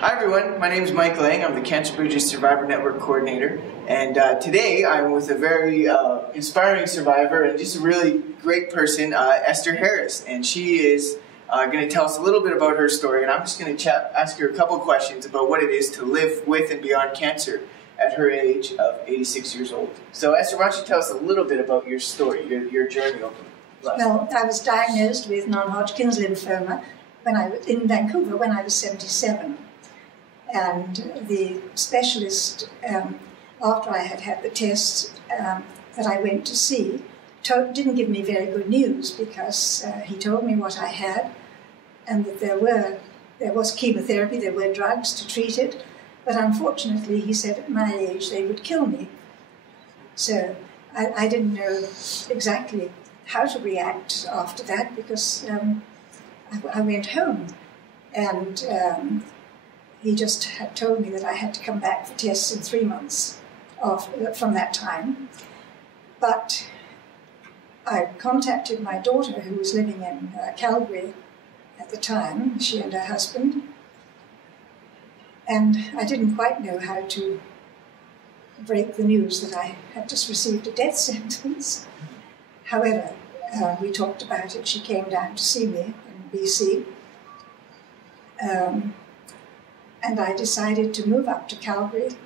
Hi everyone, my name is Mike Lang. I'm the CancerBridges Survivor Network Coordinator, and today I'm with a very inspiring survivor and just a really great person, Esther Harris, and she is going to tell us a little bit about her story, and I'm just going to ask her a couple of questions about what it is to live with and beyond cancer at her age of 86 years old. So Esther, why don't you tell us a little bit about your story, your journey over last month? I was diagnosed with Non-Hodgkins lymphoma in Vancouver when I was 77. And the specialist, after I had had the tests that I went to see, didn't give me very good news, because he told me what I had and that there was chemotherapy, there were drugs to treat it, but unfortunately he said at my age they would kill me. So I didn't know exactly how to react after that, because I went home and he just had told me that I had to come back for tests in 3 months from that time. But I contacted my daughter, who was living in Calgary at the time, she and her husband, and I didn't quite know how to break the news that I had just received a death sentence. However, we talked about it. She came down to see me in BC. And I decided to move up to Calgary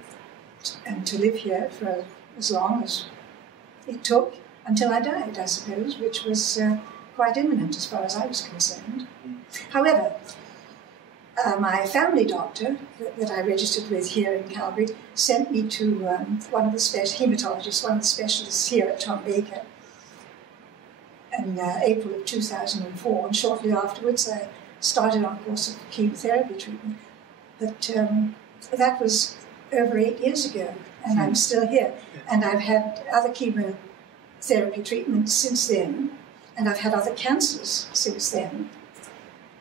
and to live here for as long as it took until I died, I suppose, which was quite imminent as far as I was concerned. However, my family doctor that I registered with here in Calgary sent me to one of the hematologists, one of the specialists here at Tom Baker in April of 2004, and shortly afterwards I started on a course of chemotherapy treatment. But that was over 8 years ago, and I'm still here. And I've had other chemotherapy treatments since then, and I've had other cancers since then.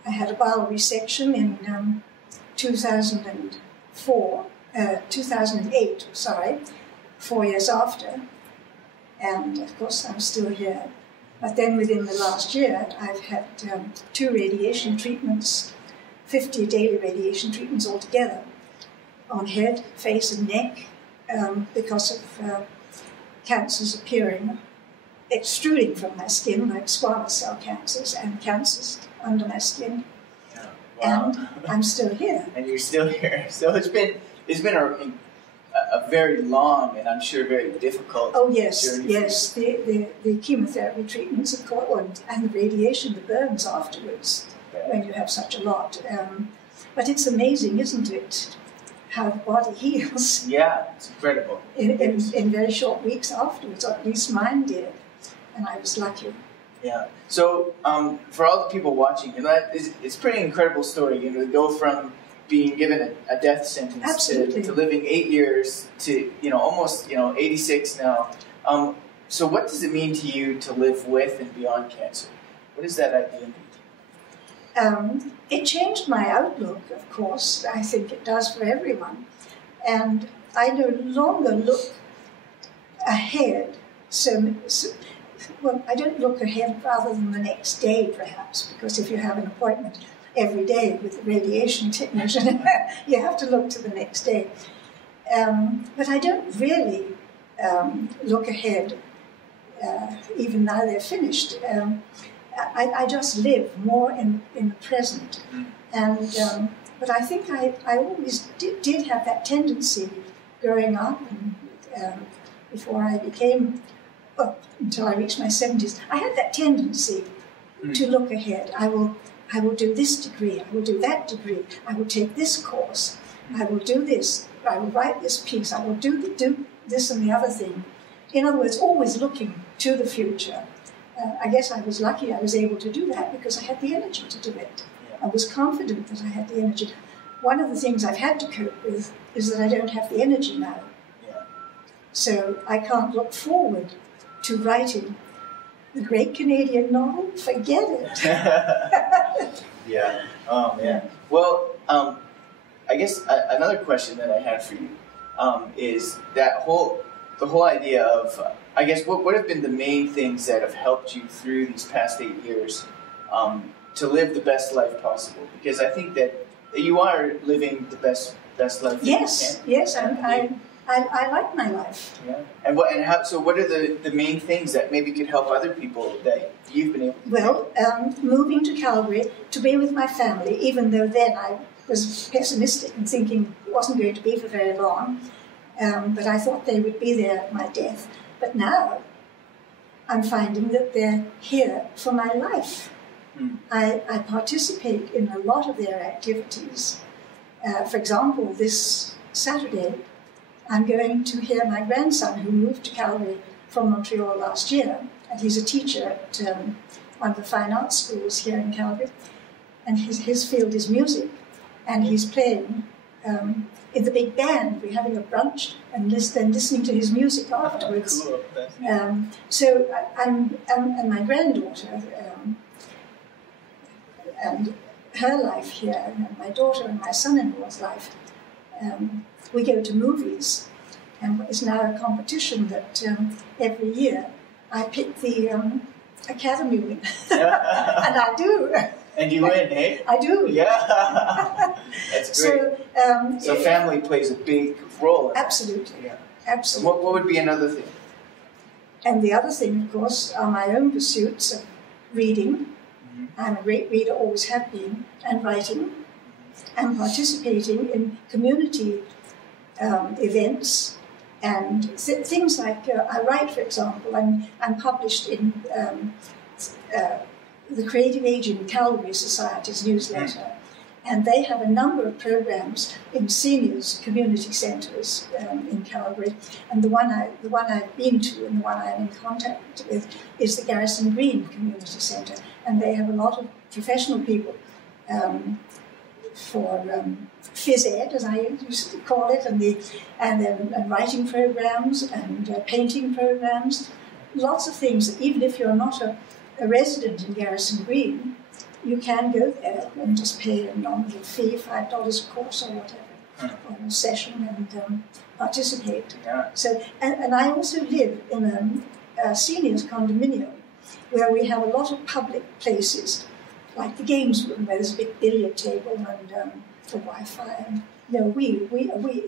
I had a bowel resection in 2008, 4 years after, and of course I'm still here. But then within the last year, I've had 2 radiation treatments, 50 daily radiation treatments altogether, on head, face and neck, because of cancers appearing, extruding from my skin, like squamous cell cancers and cancers under my skin. Yeah. Wow. And I'm still here. And you're still here. So it's been a very long and I'm sure very difficult journey. Yes. The chemotherapy treatments, of course, and the radiation, the burns afterwards, when you have such a lot. But it's amazing, isn't it, how the body heals. Yeah, it's incredible. In very short weeks afterwards, or at least mine did, and I was lucky. Yeah. So for all the people watching, it's a pretty incredible story. To go from being given a death sentence to living 8 years to almost 86 now. So what does it mean to you to live with and beyond cancer? What does that idea mean? It changed my outlook, of course. I think it does for everyone. And I no longer look ahead. Well, I don't look ahead rather than the next day, perhaps, because if you have an appointment every day with the radiation technician, you have to look to the next day. But I don't really look ahead, even now they're finished. I just live more in the present, and but I think I always did have that tendency growing up, and before I became, until I reached my 70s, I had that tendency to look ahead. I will do this degree, I will do that degree, I will take this course, I will do this, I will write this piece, I will do this and the other thing. In other words, always looking to the future. I guess I was lucky I was able to do that because I had the energy to do it. I was confident that I had the energy. One of the things I've had to cope with is that I don't have the energy now. So I can't look forward to writing the great Canadian novel. Forget it. Yeah. Oh, man. Well, I guess another question that I had for you is the whole idea of, I guess, what have been the main things that have helped you through these past 8 years to live the best life possible? Because I think that that you are living the best life. Yes, yes, I like my life. Yeah. So what are the main things that maybe could help other people that you've been able to do? Well, moving to Calgary to be with my family, even though then I was pessimistic and thinking it wasn't going to be for very long, but I thought they would be there at my death. But now I'm finding that they're here for my life. I participate in a lot of their activities. For example, this Saturday, I'm going to hear my grandson, who moved to Calgary from Montreal last year, and he's a teacher at one of the fine arts schools here in Calgary, and his field is music, and he's playing in the big band. We're having a brunch and then listening to his music afterwards. Cool. And my granddaughter, and her life here, and my daughter and my son-in-law's life, we go to movies, and it's now a competition that every year I pick the Academy winner, and I do. And you win, eh? I do. Yeah, that's great. So family plays a big role in absolutely. That. Yeah. Absolutely. What would be another thing? And the other thing, of course, are my own pursuits of reading. I'm a great reader, always have been, and writing, and participating in community events and things like I write, for example. I'm published in the Creative Aging Calgary Society's newsletter, and they have a number of programs in seniors community centres in Calgary. And the one I've been to and the one I'm in contact with is the Garrison Green Community Centre, and they have a lot of professional people for phys ed, as I used to call it, and writing programs and painting programs, lots of things that even if you're not a resident in Garrison Green, you can go there and just pay a nominal fee, $5 a course or whatever, or a session, and participate. Yeah. So, and I also live in a seniors condominium where we have a lot of public places, like the games room, where there's a big billiard table and the Wi-Fi. And, no, we,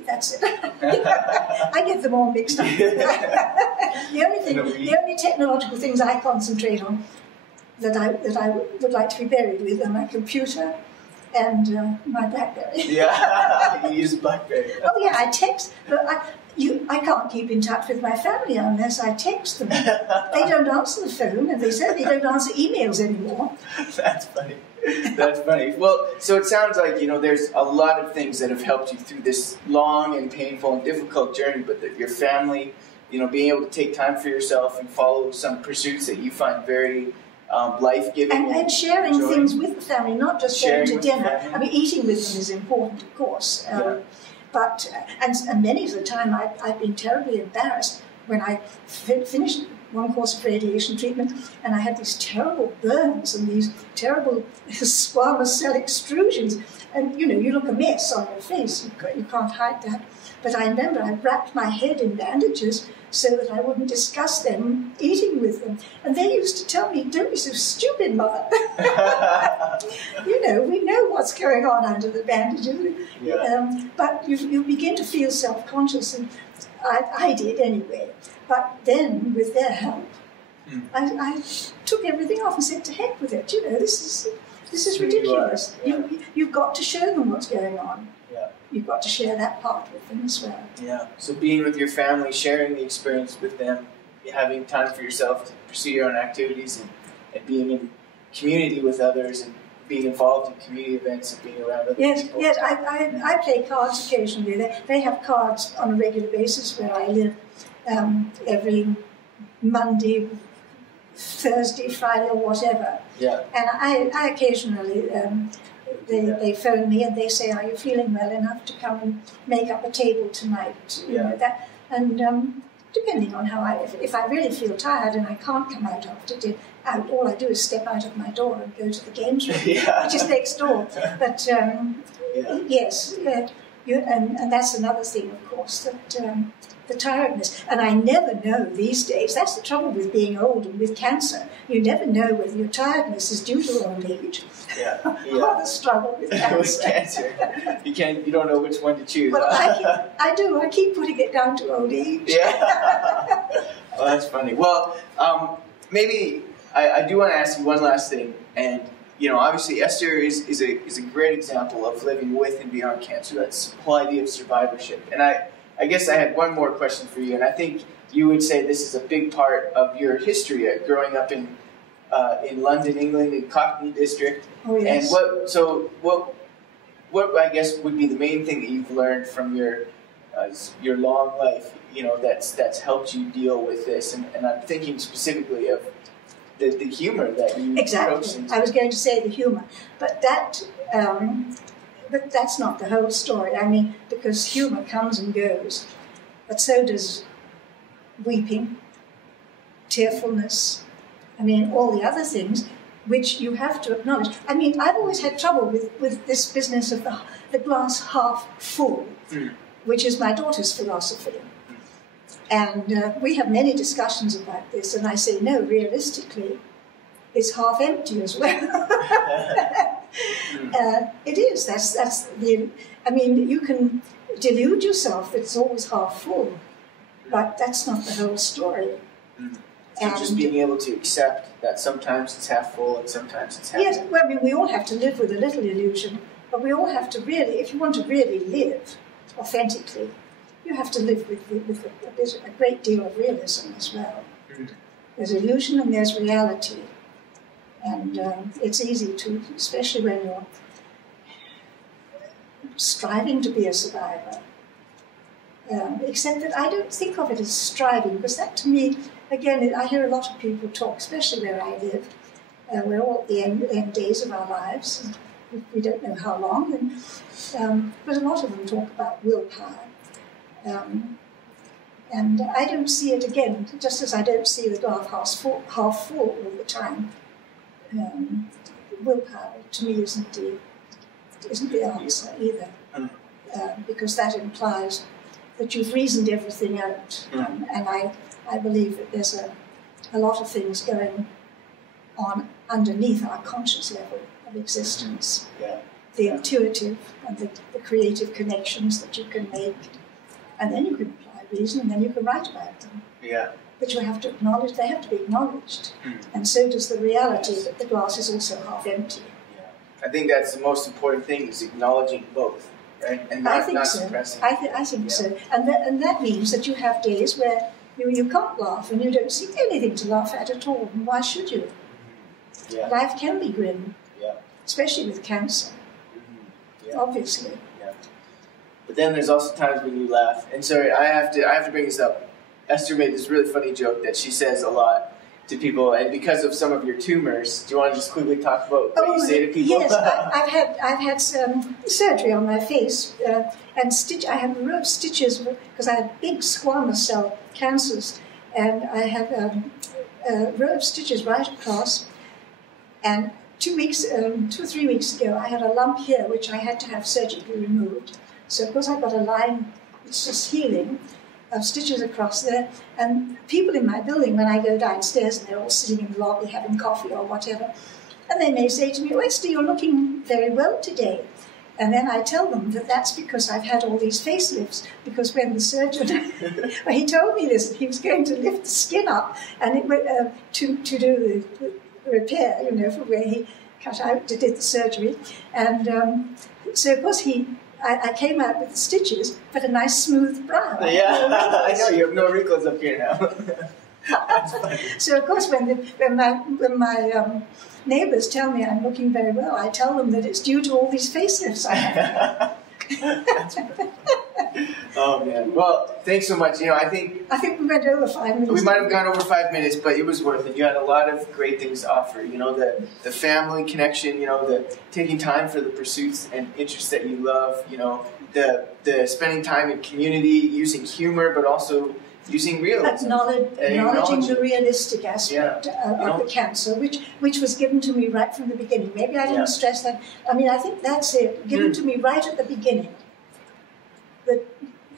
that's it. I get them all mixed up. The only technological things I concentrate on that I would like to be buried with are my computer and my BlackBerry. Yeah, you use BlackBerry. Oh yeah, I text, but I can't keep in touch with my family unless I text them. They don't answer the phone, and they certainly don't answer emails anymore. That's funny. That's funny. Well, so it sounds like, there's a lot of things that have helped you through this long and painful and difficult journey, but that your family, being able to take time for yourself and follow some pursuits that you find very life-giving. And sharing things with the family, not just going to dinner. I mean, eating with them is important, of course. But and many of the time I've been terribly embarrassed when I finished one course of radiation treatment, and I had these terrible burns and these terrible squamous cell extrusions, and you look a mess on your face. You can't hide that. But I remember I wrapped my head in bandages so that I wouldn't discuss them eating with them. And they used to tell me, "Don't be so stupid, Mother." We know what's going on under the bandages. Yeah. But you begin to feel self-conscious, and I did anyway. But then, with their help, I took everything off and said, "To heck with it. This is ridiculous. You've got to show them what's going on. Yeah. You've got to share that part with them as well." Yeah. So being with your family, sharing the experience with them, having time for yourself to pursue your own activities, and being in community with others, and being involved in community events and being around other people. Yes, I play cards occasionally. They have cards on a regular basis where I live, every Monday, Thursday, Friday, or whatever. Yeah. And I occasionally, they phone me and they say, "Are you feeling well enough to come and make up a table tonight?" That, and depending on how if I really feel tired and I can't come out after dinner, all I do is step out of my door and go to the games room, which is next door. But yes, And that's another thing, of course, that the tiredness. And I never know these days. That's the trouble with being old and with cancer. You never know whether your tiredness is due to old age or the struggle with cancer. With cancer. You don't know which one to choose. Well, I do. I keep putting it down to old age. Yeah. Well, that's funny. Well, maybe I do want to ask you one last thing. And, obviously Esther is a great example of living with and beyond cancer. That's the whole idea of survivorship. And I guess I had one more question for you. And I think you would say this is a big part of your history, growing up in London, England, in Cockney District. Oh, yes. And what I guess would be the main thing that you've learned from your long life, that's helped you deal with this? And I'm thinking specifically of the humor that you exactly. I was going to say the humor, but that's not the whole story. I mean, because humor comes and goes, but so does weeping, tearfulness. I mean, all the other things which you have to acknowledge. I mean, I've always had trouble with this business of the glass half full, which is my daughter's philosophy. And we have many discussions about this, and I say, no, realistically, it's half empty as well. It is. I mean, you can delude yourself that it's always half full, but that's not the whole story. So just being able to accept that sometimes it's half full and sometimes it's half empty. Yes, well, I mean, we all have to live with a little illusion, but we all have to really, if you want to really live authentically, you have to live with a great deal of realism as well. There's illusion and there's reality. And it's easy to, especially when you're striving to be a survivor. Except that I don't think of it as striving, because that to me, again, I hear a lot of people talk, especially where I live. We're all at the end days of our lives. We don't know how long. But a lot of them talk about willpower. And I don't see it, again, just as I don't see the glass half full all the time. Willpower, to me, isn't the answer either. Because that implies that you've reasoned everything out. And I believe that there's a lot of things going on underneath our conscious level of existence. The intuitive and the creative connections that you can make. And then you can apply reason, and then you can write about them. But you have to acknowledge, they have to be acknowledged. And so does the reality that the glass is also half empty. I think that's the most important thing, is acknowledging both, right? And not suppressing. I think so. And that means that you have days where you can't laugh and you don't see anything to laugh at all. And why should you? Life can be grim, especially with cancer, obviously. But then there's also times when you laugh. And sorry, I have to bring this up. Esther made this really funny joke that she says a lot to people, and because of some of your tumors, do you want to just quickly talk about what you say to people? Yes, I've had some surgery on my face, and I have a row of stitches because I had big squamous cell cancers, and I have a row of stitches right across. And 2 or 3 weeks ago, I had a lump here which I had to have surgically removed. So of course I've got a line, it's just healing, of stitches across there. And people in my building, when I go downstairs, and they're all sitting in the lobby having coffee or whatever, and they may say to me, "Oh, Esther, you're looking very well today." And then I tell them that that's because I've had all these facelifts, because when the surgeon, well, he told me this, he was going to lift the skin up and to do the repair, from where he cut out, did the surgery. And so of course I came out with the stitches, but a nice smooth brow. I know, you have no wrinkles up here now. So of course when my neighbours tell me I'm looking very well, I tell them that it's due to all these facelifts I have. Oh man! Well, thanks so much. I think we went over 5 minutes. We might have gone over 5 minutes, but it was worth it. You had a lot of great things to offer. The family connection. The taking time for the pursuits and interests that you love. The spending time in community, using humor, but also using realism. Acknowledging the realistic aspect of the cancer, which was given to me right from the beginning. Maybe I didn't stress that. I mean, I think that's it. Given to me right at the beginning.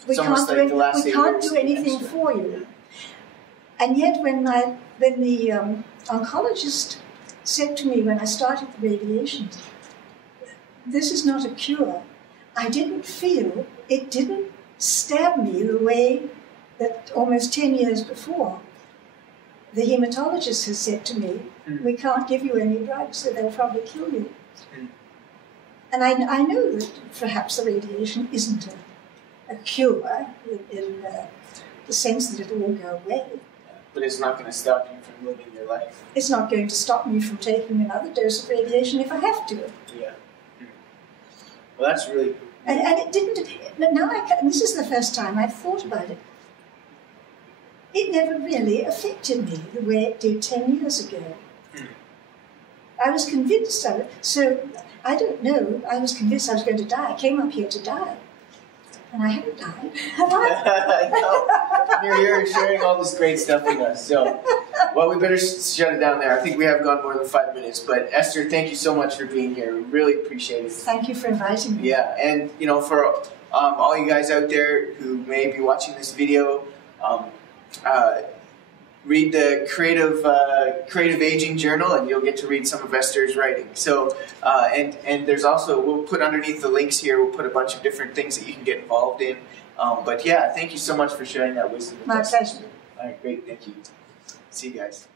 We can't do anything for you. And yet when the oncologist said to me when I started the radiation, this is not a cure, I didn't feel, it didn't stab me the way that almost 10 years before. The hematologist has said to me, we can't give you any drugs, so they'll probably kill you. And I know that perhaps the radiation isn't a cure in the sense that it'll all go away. But it's not going to stop you from living your life. It's not going to stop me from taking another dose of radiation if I have to. Yeah. Well, that's really... And it didn't... Now and this is the first time I've thought about it. It never really affected me the way it did 10 years ago. I was convinced of it. So, I don't know, I was convinced I was going to die. I came up here to die. And I haven't died, have I? No. You're sharing all this great stuff with us. So, well, we better shut it down there. I think we have gone more than 5 minutes. But Esther, thank you so much for being here. We really appreciate it. Thank you for inviting me. Yeah, and for all you guys out there who may be watching this video, read the Creative Aging Journal, and you'll get to read some of Esther's writing. So, and there's also, we'll put underneath the links here, we'll put a bunch of different things that you can get involved in. But yeah, thank you so much for sharing that wisdom with us. My pleasure. All right, great, thank you. See you guys.